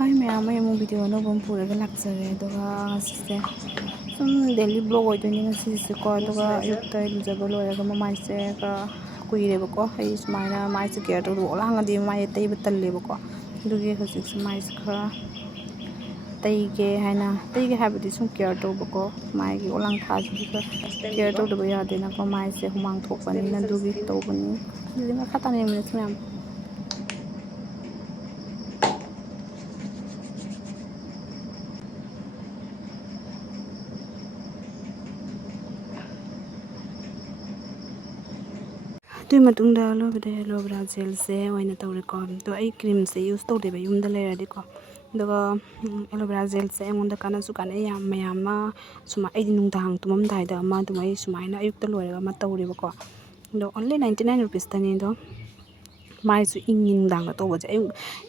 Hi ma'am, I am video no bom pura ga lakjare aduga asise sum daily vlog oidoni ngasise ko aduga ayukta ilujaba loiraga mamai se ka kuireba ko ai sumaina mai se care to olanga di mai teiba talleba ko adugi hojik mai se khara teige haina teige habadi sum care to ko mai gi olang thaji ka care to ba yade na ko mai se humang thokpani na dugi tobani dinga khatane minutes ma'am. Tui matungda aloe vera gel se oina tawre ko to ai cream se use to deba yumda leradi ko daga aloe vera gel se engonda kana su kana yam mayama suma ai nungdang tumam dai da ma tumai sumaina ayukta loiraga ma tawreba ko do only 99 rupees tani do mai su ingin dang to baje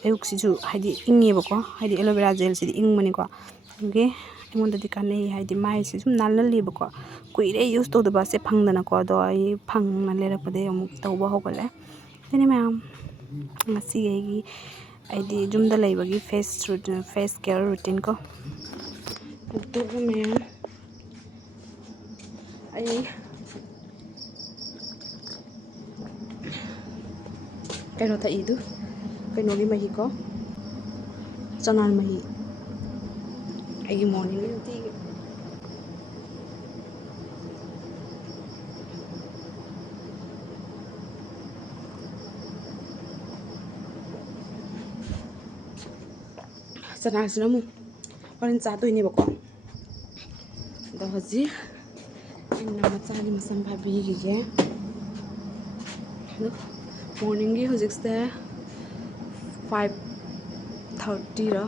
ayuk si ju haidi ingeba ko haidi aloe vera gel si ingmani ko nge engonda di kana haidi mai si sum nalaliba ko kuire use to deba se phangdana ko do ai phangna lerapade amuk tawba hogale tani ma'am ngasi gi aidi jumda laibagi face care routine ko to ma'am ai kaino tha idu kaino gi mahi ko chanan mahi ai morning ti chana sinamu parin cha to ini bako da haji inna machani masam bhabi gi ge morning gi hojik ste 5:30 ra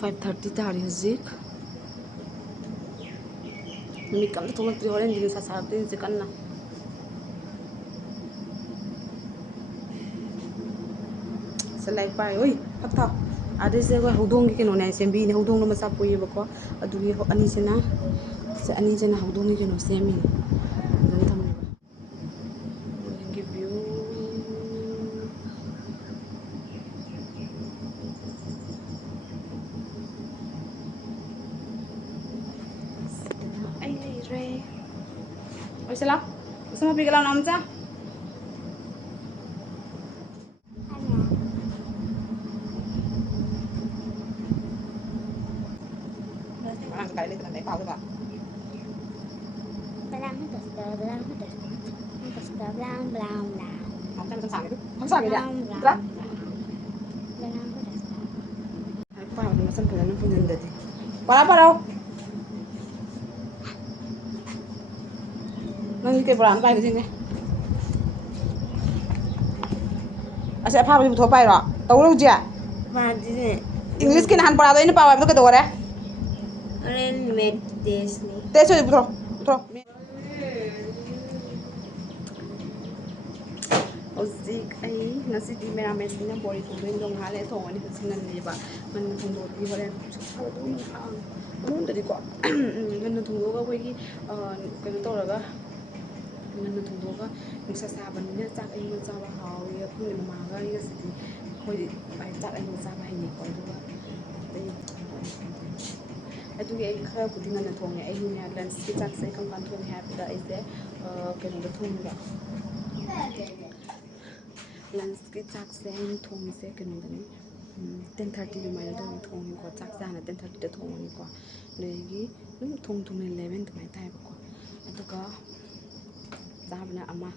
5:30 tari hojik mi kam to thongtri horen gi sa sa tin chikan na selai pai oi phatha ade se ko hodong gi keno nai sembi ne hodong no masa poi bako adugi ani sena se ani jena hodong gi keno semi dan thamni gi view ai re oi salam sama pigalam namcha sekali lagi nanti tahu tak? Belang belang. Macam sang itu, sang ya? Belang. Belang Apa yang macam belang punya tadi? Parau. Nanti ke belang apa di sini? Asyik apa yang butuh apa ya? Tahu lu je? Mana English kena han parau ini apa itu kedua ya? Orang med tes ni. Tes itu butuh. Hojik ai ngasidi meramesina bori thongbe dong hale thongani hasinan leba man thongdo di horen sado no khang mun dadi ko man thongdo ga koigi kano toraga man thongdo ga nusa sabanina chak ai ma chaba hawi phune ma ga ga sidi khoi ai chak ai ma chaba ai ni ko duga adugi ai khara budinga na thonge ai ni lunch ki chak sai kam kan thonge habda ai se kano da thongba lunch ki chak se ai thong se kano dani 10:30 du mai dong thong ko chak jana 10:30 da thong ni ko legi dum thong 11 du mai tai ba ko aduga dabna ama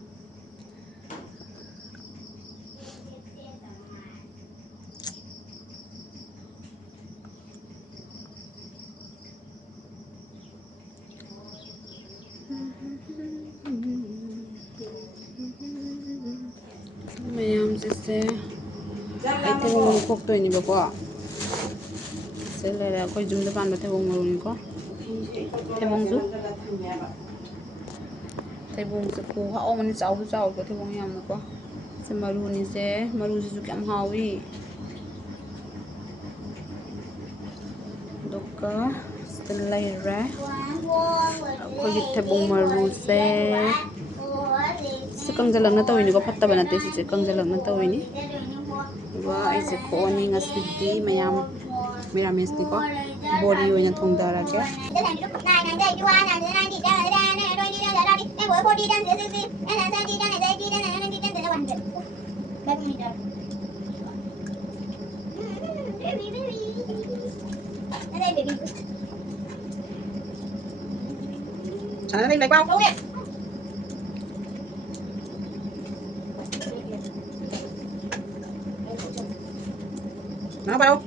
mayam se ai Theibong khok to ni ba ko se le ko jum da pan ba Theibong maru ni ko Theibong ju Theibong se ko ha o mani chau ko Theibong yam na ko se maru ni se maru ju kam hawi doka se laira ko gi Theibong maru se kangjalang na tawini ko fatta banate si kangjalang na tawini ꯑꯗꯨꯒ ꯑꯩꯁꯦ ꯈꯣꯛꯑꯅꯤ ꯉꯁꯤꯗꯤ ꯃꯌꯥꯝ ꯃꯤꯔꯥꯃꯤꯁꯅꯤꯀꯣ ꯕꯣꯔꯤ ꯑꯣꯏꯅ ꯊꯣꯡꯗꯔꯒꯦ Nó bao?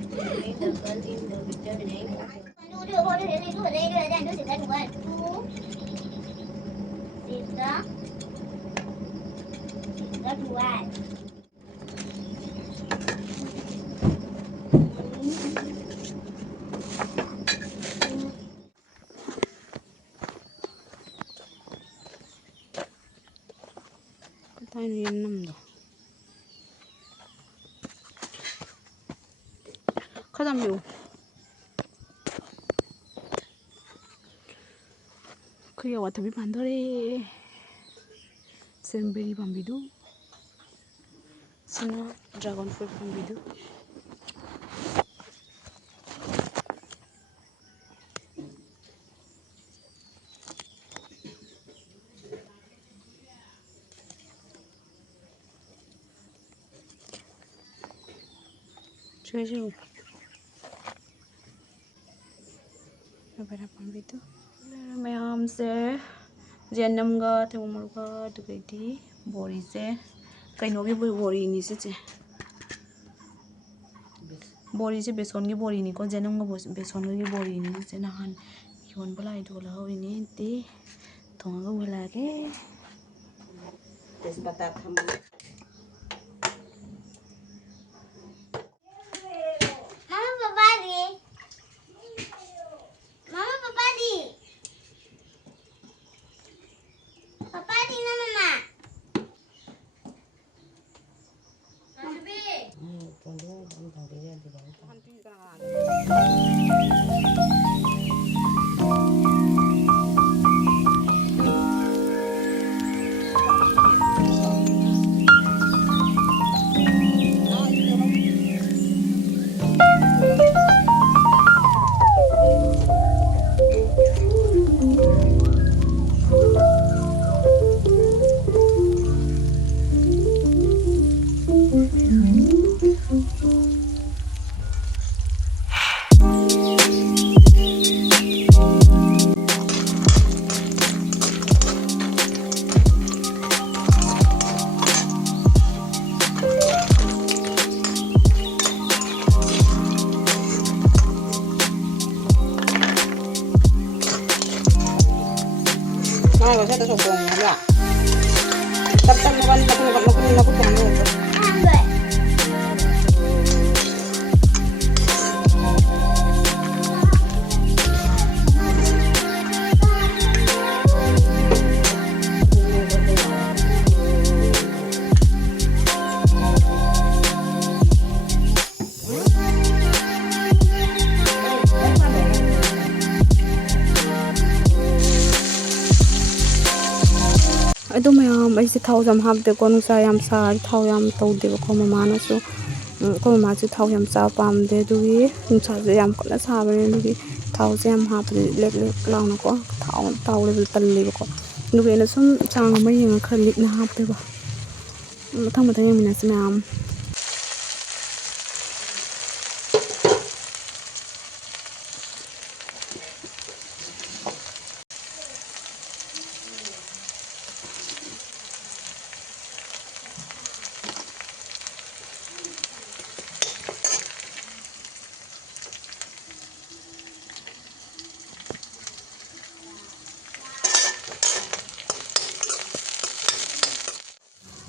Tay nó yên nằm rồi. Khá làm hiểu. Kaya watabi mandore. Senberi pambidu. Sino dragon fruit pambidu. Cuy. Beberapa pambidu. Mayam se Janam ga Theibong Mahau ga tukadi bori se kainogi bori ni se bori se beson gi bori ni ko Janam ga beson gi bori ni se nahan yon bala idola hoy ni ti thonga wala ke tespata tham Nah, saya tak sokong ya. Tapi makan aku tunggu. Aduh mayam aise thau jam habde ko nusa yam sa thau yam tawde ko mama su ko mama su thau yam sa pamde dugi nusa je yam kala sa bane dugi thau je yam habde lek launa ko thau le talle ko dugi na sum chang ma yeng khali na habde ba mathang mathang yam na mayam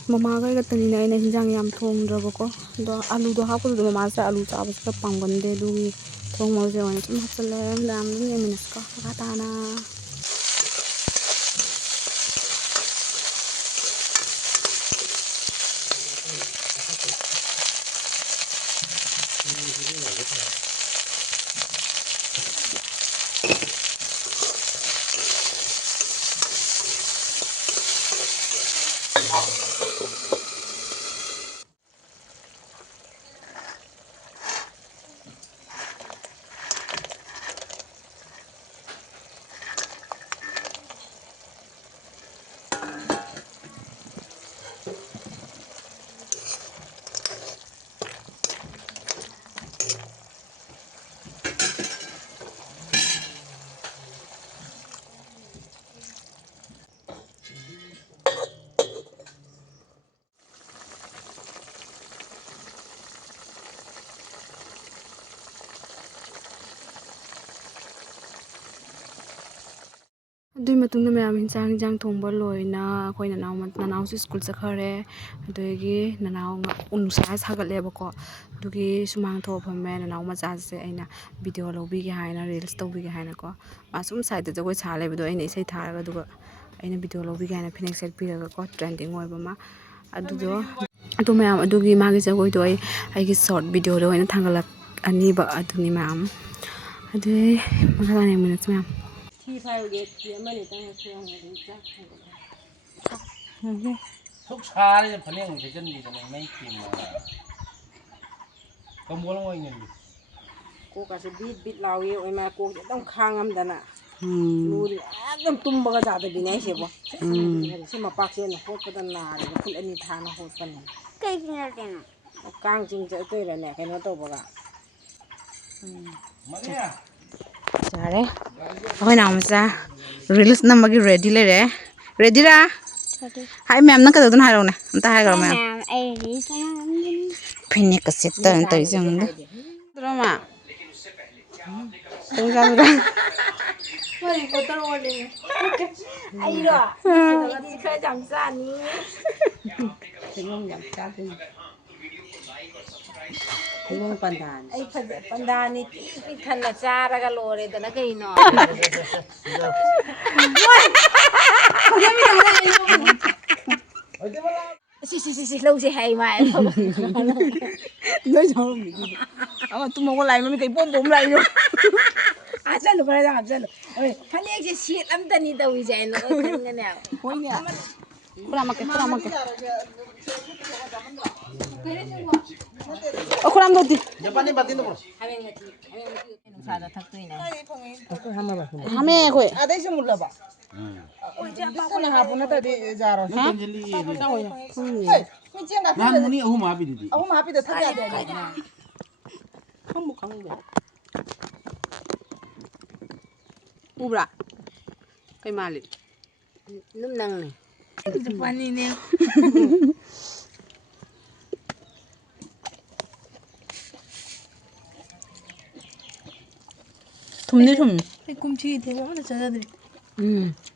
mama ga tani na ina hinjang yam thong drabo ko do alu do ha ko do mama sa alu cha bas ka pangbande du thong mo je wan chum hapale dam ni minas ka ta na ꯑꯗꯨꯏ ꯃꯇꯨꯡꯗ ꯃꯌꯥꯝ ꯍꯤꯟꯖꯥꯡ ꯊꯣꯡꯕ ꯂꯣꯏꯅ ꯑꯩꯈꯣꯏ ꯅꯅꯥꯎꯁꯨ school ꯆꯠꯈ꯭ꯔꯦ ꯑꯗꯒꯤ ꯅꯅꯥꯎ ꯅꯨꯡꯁꯥ ꯁꯥꯒꯠꯂꯦꯕꯀꯣ ꯑꯗꯨꯒꯤ ꯁꯨꯃꯥꯡ ꯊꯣꯛꯑ ꯐꯝꯃꯦ ꯅꯅꯥꯎ ꯃꯆꯥꯁꯦ ꯑꯩꯅ ꯚꯤꯗꯤꯑꯣ ꯂꯧꯕꯤꯒꯦ ꯍꯥꯏꯅ ꯔꯤꯜꯁ ꯇꯧꯕꯤꯒꯦ ꯍꯥꯏꯅꯀꯣ ꯁꯨꯝ ꯁꯥꯏꯗꯇ ꯖꯒꯣꯏ ꯁꯥ ꯂꯩꯕꯗꯣ ꯑꯩꯅ ꯏꯁꯩ ꯊꯥꯔꯒ ꯑꯗꯨꯒ ꯑꯩꯅ ꯚꯤꯗꯤꯑꯣ ꯂꯧꯕꯤꯒꯦ ꯍꯥꯏꯅ ꯐꯅꯦꯛ ꯁꯦꯠꯄꯤꯔꯒꯀꯣ ꯇ꯭ꯔꯦꯟꯗꯤꯡ ꯑꯣꯏꯕ ꯑꯃ ꯑꯗꯨꯗꯣ ꯑꯗꯨ ꯃꯌꯥꯝ ꯑꯗꯨꯒꯤ ꯃꯥꯒꯤ ꯖꯒꯣꯏꯗꯣ ꯑꯩꯒꯤ ꯁꯣꯔꯠ ꯚꯤꯗꯤꯑꯣꯗ ꯑꯣꯏꯅ ꯊꯥꯡꯒꯠꯂꯛꯑꯅꯤꯕ ꯑꯗꯨꯅꯤ ꯃꯌꯥꯝ ꯑꯗꯨꯗꯩ ꯃꯈꯥ ꯇꯥꯅ ꯌꯦꯡꯃꯤꯟꯅꯁꯤ ꯃꯌꯥꯝ ꯊꯤ ꯐꯥꯏꯕꯒꯤ ꯐꯤ ꯑꯃꯅꯤ ꯇꯪ ꯁꯨꯔꯝꯒꯅꯤ ꯆꯥꯛ ꯊꯣꯡꯒꯠꯂꯦ ꯁꯨꯛ ꯁꯥꯔꯦ ꯐꯅꯦꯛ ꯑꯃꯨꯛ ꯁꯦꯠꯆꯟꯕꯤꯗꯅ ꯃꯩ ꯀꯤꯝꯃꯒ ꯀꯝꯕꯣꯜ ꯑꯃ ꯑꯣꯏꯅꯤ ꯀꯣꯛꯀꯁꯦ ꯕꯤꯠ ꯂꯥꯎꯏ ꯑꯣꯏꯃꯥ ꯀꯣꯛꯁꯦ ꯑꯗꯨꯝ ꯈꯥꯡꯉꯝꯗꯅ ꯂꯨꯔꯤ ꯑꯗꯨꯝ ꯇꯨꯝꯕꯒ ꯌꯥꯗꯕꯤꯅꯦ ꯑꯩꯁꯦꯕꯣ ꯁꯤ ꯃꯄꯥꯛꯁꯦ ꯑꯩꯅ ꯍꯣꯠꯄꯗ ꯅꯥꯔꯤꯕ ꯈꯨꯠ ꯑꯅꯤ ꯊꯥꯡꯅ ꯍꯣꯠꯄꯅꯦ ꯀꯩꯒꯤꯅꯣ ꯀꯥꯡ ꯆꯤꯡ ꯆꯠꯇꯣꯏꯔꯅꯦ ꯀꯩꯅꯣ ꯇꯧꯕꯒ ꯆꯥꯔꯦ ꯑꯩꯈꯣꯏ ꯅꯥꯎ ꯃꯆꯥ ꯔꯤꯜꯁ ꯅꯝꯕꯒꯤ ꯔꯦꯗꯤ ꯂꯩꯔꯦ ꯔꯦꯗꯤꯔꯥ ꯍꯥꯏ ꯃꯌꯥꯝ ꯅꯪ ꯀꯩꯗꯧꯗꯣꯏꯅꯣ ꯍꯥꯏꯔꯛꯎꯅꯦ ꯑꯝꯇ ꯍꯥꯏꯈ꯭ꯔꯣ ꯃꯌꯥꯝ ꯐꯅꯦꯛꯀ ꯁꯦꯠꯇꯅ ꯇꯧꯔꯤꯁꯦ ꯌꯦꯡꯉꯨꯗ ꯗ꯭ꯔꯃꯥ ꯑꯩꯔꯣ ꯈꯔ ꯌꯥꯝ ꯆꯥꯅꯤ ꯑꯩ ꯄꯟꯗꯥꯅꯤ ꯄꯤꯛ ꯊꯟꯅ ꯆꯥꯔꯒ ꯂꯣꯏꯔꯦꯗꯅ ꯀꯩꯅꯣ ꯁꯤ ꯂꯧꯁꯦ ꯍꯥꯏ ꯃꯥꯏ ꯅꯣꯏ ꯑꯃ ꯇꯨꯝꯃꯒ ꯂꯥꯏ ꯃꯃꯤ ꯀꯩ ꯄꯣꯝ ꯂꯥꯛꯏꯅꯣ ꯍꯥꯞꯆꯜꯂꯨ ꯈꯔ ꯍꯥꯞꯆꯜꯂꯨ ꯍꯣꯏ ꯐꯅꯦꯛꯁꯦ ꯁꯦꯠ ꯑꯝꯇꯅꯤ ꯇꯧꯔꯤꯁꯦ ꯍꯥꯏꯅ ꯈꯟꯒꯅꯦ ꯍꯣꯏꯅꯦ ꯈꯨꯔꯥꯝꯃꯛꯀꯦ ꯈꯨꯔꯥꯝꯗꯧꯗꯤ ꯅꯨꯡꯁꯥꯗ ꯊꯛꯇꯣꯏꯅꯦ ꯍꯥꯃꯦ ꯑꯩꯈꯣꯏ ꯑꯗꯩꯁꯨ ꯃꯨꯜꯂꯕ ꯇꯞꯅ ꯍꯥꯞꯄꯨ ꯅꯠꯇ꯭ꯔꯗꯤ ꯖꯥꯔꯣꯏ ꯅꯍꯥꯟ ꯃꯨꯅꯤ ꯑꯍꯨꯝ ꯍꯥꯞꯄꯤꯗꯨꯗꯤ ꯑꯍꯨꯝ ꯍꯥꯞꯄꯤꯗꯣ ꯊꯛ ꯌꯥꯗꯦ ꯈꯪꯕꯨ ꯈꯪꯗꯦ ꯎꯕ꯭ꯔꯥ ꯀꯩ ꯃꯥꯜꯂꯤ ꯑꯗꯨꯝ ꯅꯪꯅꯤ ꯖꯄꯥꯅꯤꯅꯦ ꯊꯨꯝꯗꯤ ꯊꯨꯝꯃꯤ ꯑꯩ ꯀꯨꯝꯁꯤ ꯊꯩꯕꯣꯡ ꯑꯃꯇ ꯆꯥꯖꯗ꯭ꯔꯤ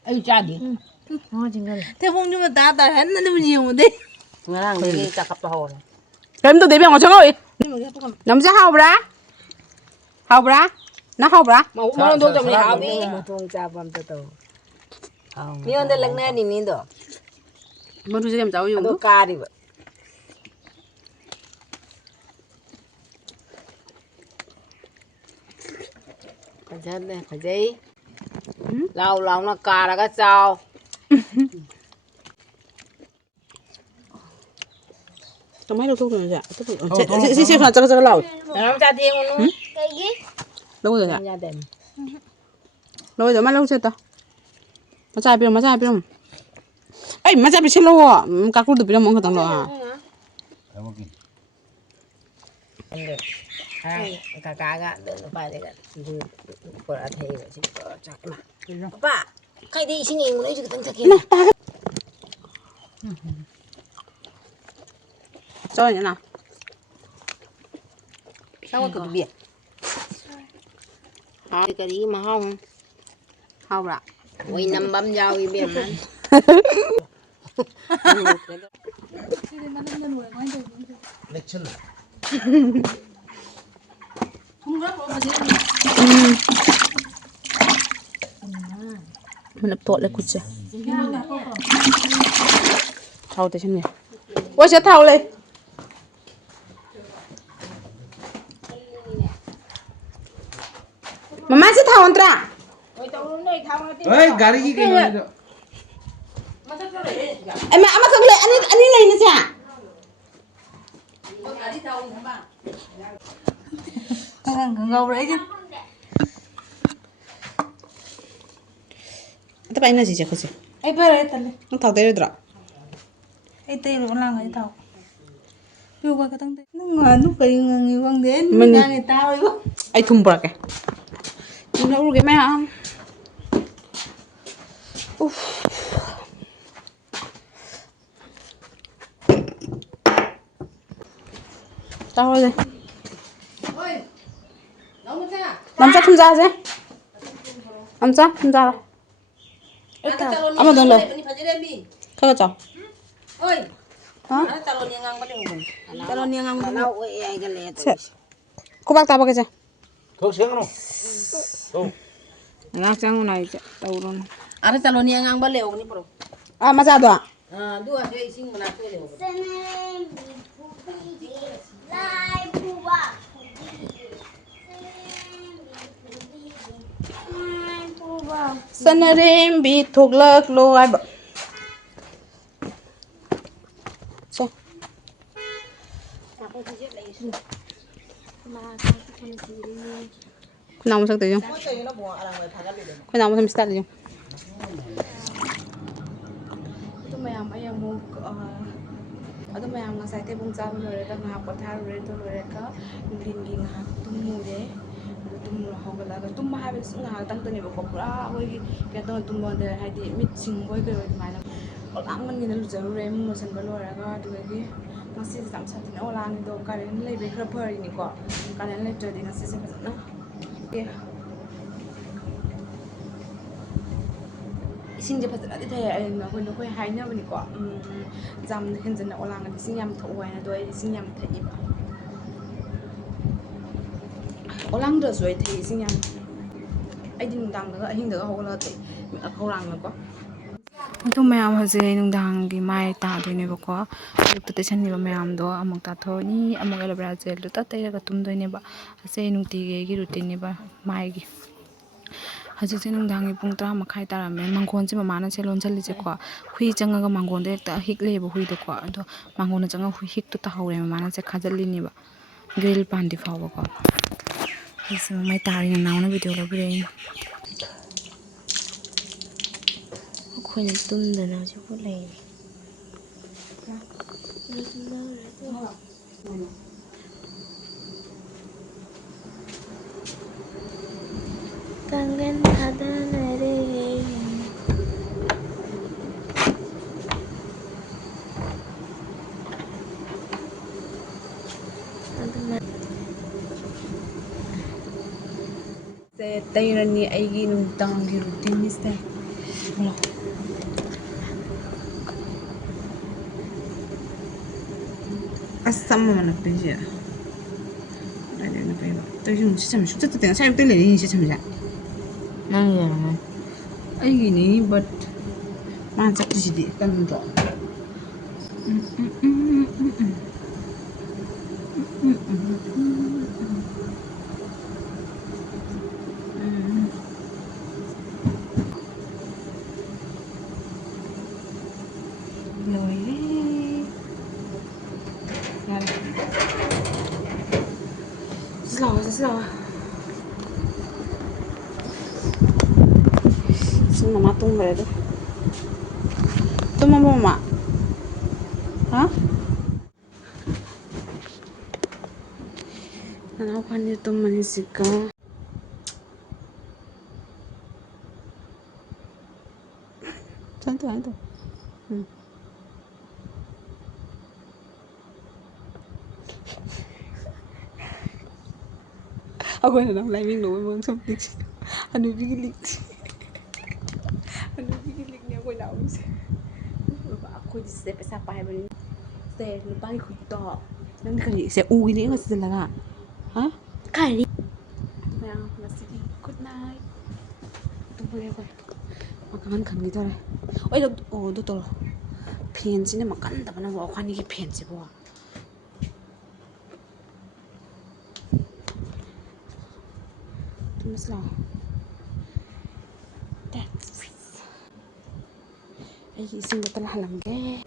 ꯑꯩ ꯆꯥꯗꯦ ꯊꯩꯕꯣꯡꯁꯨ ꯇꯥ ꯍꯟꯅ ꯑꯗꯨꯝ ꯌꯦꯡꯉꯨꯗꯦ ꯉꯔꯥꯡꯗꯒꯤ ꯆꯥꯛꯀꯞꯄ ꯍꯧꯔꯦ ꯀꯔꯤꯝ ꯇꯧꯗꯦ ꯏꯕꯦꯝꯃ ꯆꯪꯉꯛꯏ ꯅꯝꯖ ꯍꯥꯎꯕ꯭ꯔꯥ ꯍꯥꯎꯕ꯭ꯔꯥ ꯅꯪ ꯍꯥꯎꯕ꯭ꯔꯥ ꯃꯉꯣꯟꯗ ꯇꯧꯕꯅꯤ ꯍꯥꯎꯕꯤ ꯃꯊꯣꯡ ꯆꯥꯕ ꯑꯝꯇ ꯇꯧ ꯃꯤꯉꯣꯟꯗ ꯂꯛꯅꯔꯤꯅꯤꯗꯣ ꯃꯔꯨꯁꯦ ꯌꯥꯝ ꯆꯥꯎ ꯑꯗꯣ ꯌꯦꯡꯉꯨ ꯀꯥꯔꯤꯕ ꯐꯖꯩ ꯂꯥꯎ ꯂꯥꯎꯅ ꯀꯥꯔꯒ ꯆꯥꯎ ꯀꯃꯥꯏꯅ ꯂꯧꯊꯣꯛꯇꯣꯏꯅꯣ ꯁꯤ ꯆꯒꯠ ꯆꯒꯠ ꯂꯥꯎꯏ ꯅꯔꯝ ꯆꯥꯗꯦ ꯌꯦꯡꯉꯨꯅꯨ ꯀꯩꯒꯤ ꯂꯧꯗꯣꯏꯅꯦ ꯌꯥꯗꯦ ꯂꯧꯗꯣꯏ ꯃꯥ ꯂꯧꯁꯦ ꯃꯆꯥ ꯄꯤꯔꯝꯃꯣ ꯑꯩ ꯃꯆꯥ ꯄꯤꯁꯤꯜꯂꯛꯑꯣ ꯀꯥꯀꯨꯔꯗꯣ ꯄꯤꯔꯝꯃꯣ ꯈꯛꯇꯪ ꯂꯧ ꯀꯀꯥꯒ ꯅꯨꯄꯥꯗꯒ ꯄꯨꯔꯛꯑ ꯊꯛꯏꯕ ꯁꯤ ꯄꯄꯥ ꯀꯥꯏꯗꯩ ꯏꯁꯤꯡ ꯑꯏꯪꯕꯅꯣ ꯑꯩꯁꯨ ꯈꯤꯇꯪ ꯊꯛꯀꯦꯅꯦ ꯆꯥꯎꯏꯅ ꯆꯥꯎꯀꯗꯨꯕꯤ ꯀꯔꯤ ꯃꯍꯥꯎ ꯍꯥꯎꯕ꯭ꯔꯥ ꯑꯣꯏ ꯅꯝꯕ ꯑꯃ ꯌꯥꯎꯏ ꯏꯕꯦꯝꯃ ꯁꯤꯗꯤ ꯃꯅꯝꯅ ꯂꯣꯏꯔꯦ ꯀꯃꯥꯏꯅ ꯇꯧꯗꯣꯏꯅꯣ ꯂꯦꯛꯁꯜꯂꯨ ꯊꯨꯝ ꯈꯔ ꯄꯨꯔꯛꯑꯣ ꯃꯅꯞ ꯇꯣꯠꯂꯦ ꯈꯨꯠꯁꯦ ꯊꯥꯎ ꯇꯩꯁꯟꯒꯦ ꯍꯣꯏ ꯁꯤꯗ ꯊꯥꯎ ꯂꯩ ꯃꯃꯥ ꯁꯤ ꯊꯥꯎ ꯅꯠꯇ꯭ꯔꯥ ꯍꯣꯏ ꯒꯥꯔꯤꯒꯤ ꯀꯩꯅꯣꯅꯤꯗꯣ ꯑꯃꯈꯛ ꯂꯩ ꯑꯅꯤ ꯂꯩꯅꯁꯦ ꯈꯪꯍꯧꯕ꯭ꯔꯥ ꯑꯩꯗꯤ ꯑꯝꯇ ꯄꯥꯏꯅꯁꯤꯁꯦ ꯈꯨꯠꯁꯦ ꯑꯩ ꯐꯔꯦ ꯇꯜꯂꯦ ꯅꯪ ꯊꯥꯎ ꯇꯩꯔꯣꯏꯗ꯭ꯔꯣ ꯑꯩ ꯇꯩꯔꯣ ꯂꯥꯡꯒꯗꯤ ꯊꯥꯎ ꯄꯤꯌꯨꯀꯣ ꯈꯤꯇꯪ ꯅꯪ ꯉꯥꯅꯨ ꯀꯔꯤ ꯉꯪꯉꯤ ꯈꯪꯗꯦ ꯃꯅꯤ ꯉꯥꯡꯉꯤ ꯇꯥꯔꯣꯏꯕ ꯑꯩ ꯊꯨꯝ ꯄꯨꯔꯛꯀꯦ ꯊꯨꯝ ꯂꯧꯔꯨꯒꯦ ꯃꯌꯥꯝ ꯆꯥꯎꯔꯁꯦ ꯅꯝꯆꯥ ꯊꯨꯝ ꯆꯥꯁꯦ ꯅꯝꯆꯥ ꯊꯨꯝ ꯆꯥꯔꯣ Ama dong lo. Kau cakap. Oi. Hah? Ana talon yang ngang paling bun. Talon yang ngang bun. Oi ai gale to. Kau bak tak pakai cak. Thok siang no. Thok. Ngang sang unai tawron. Ana talon yang ngang bale ni bro. Ah macam tu. Dua ke ising mana tu le. Sanarim bi thuklak lo ai ba. So. Nào sắc tới không? Nào mà start đi. Ito mayam ay mo ito mayam nga sa Theibong Mahau Lore ka nga pathar re to lore ka lingi nga tumure tumura hogala ga tumma ha bes nga tang to ne ba ko pura hoi ke to tumma de haidi mit sing boy ko mana olang man ni lu jaru re mo san ba lore ga to ge ngasi sam sa tin olang do ka ren le be khra phari ni ko ka ren le to di ngasi se na ke 이신제 파트라디 타야 아이나 근데 거의 하이나 보니까 잠 현재는 올라가는 신ям 더워야 돼 신ям 타이바 올랑도 소이 타이 신ям 아이디 농당다가 아hin다가 호글라데 호랑나고 또 매암 하지 농당기 마이 따도이네버거 또 대천니바 매암도 아목 따토니 아목 엘브라 젤도 따때가 tum도이네바 하세 농티게기 루틴니바 마이기 हजिसे नुंदांगी पुंग 10:30 तारामे मंगोन से ममाना से लोनचली जे को हुई चंगा मंगोन दे ता हिक लेबो हुई दो को अदो मंगोन चंगा हुई हिक तो ताहौरे ममाना से खाजलिनी बा ग्रिल पांदी फावो को इस मै तारी नाउना वीडियो लबरे खोइन तुमदना जो ले Kangen ada nare se tayrani aigi nungtangi routine niste lo asam mana peja ada na peba to yung sistem shu to teng sai tele ni sistem ja nang ya aigi ni but man sak di kan ro Slow. Sini mama tunggu itu. Tunggu mama. Hah? Anak kan itu manisika. Santu. Aku yang nang living loh memang something. Anu bilik ni aku nak usah. Aku di sini pesa apa hari ni? Saya lupa ikut tak. Nanti kali saya ini nggak sedih lah. Hah? Kali. Yang masih good night. Tunggu ya kau. Makan kan gitu lah. Oh, tuh. Pensinya makan tapi nama aku ni pensi buah. Masalah. That's it. Ay, ising betul halang ke.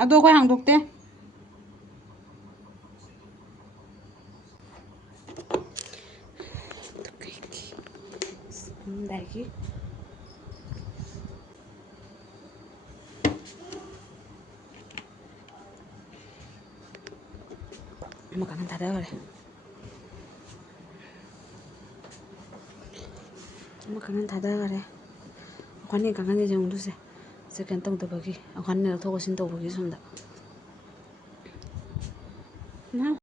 Aduh, kau yang dokter. Lagi. Makanan tak ada boleh. Makanan tak ada boleh. Aku ni kangen je jangan dulu se. Sekian tahun tu bagi. Aku ni nak tahu kau sinta bagi sunda. Nah.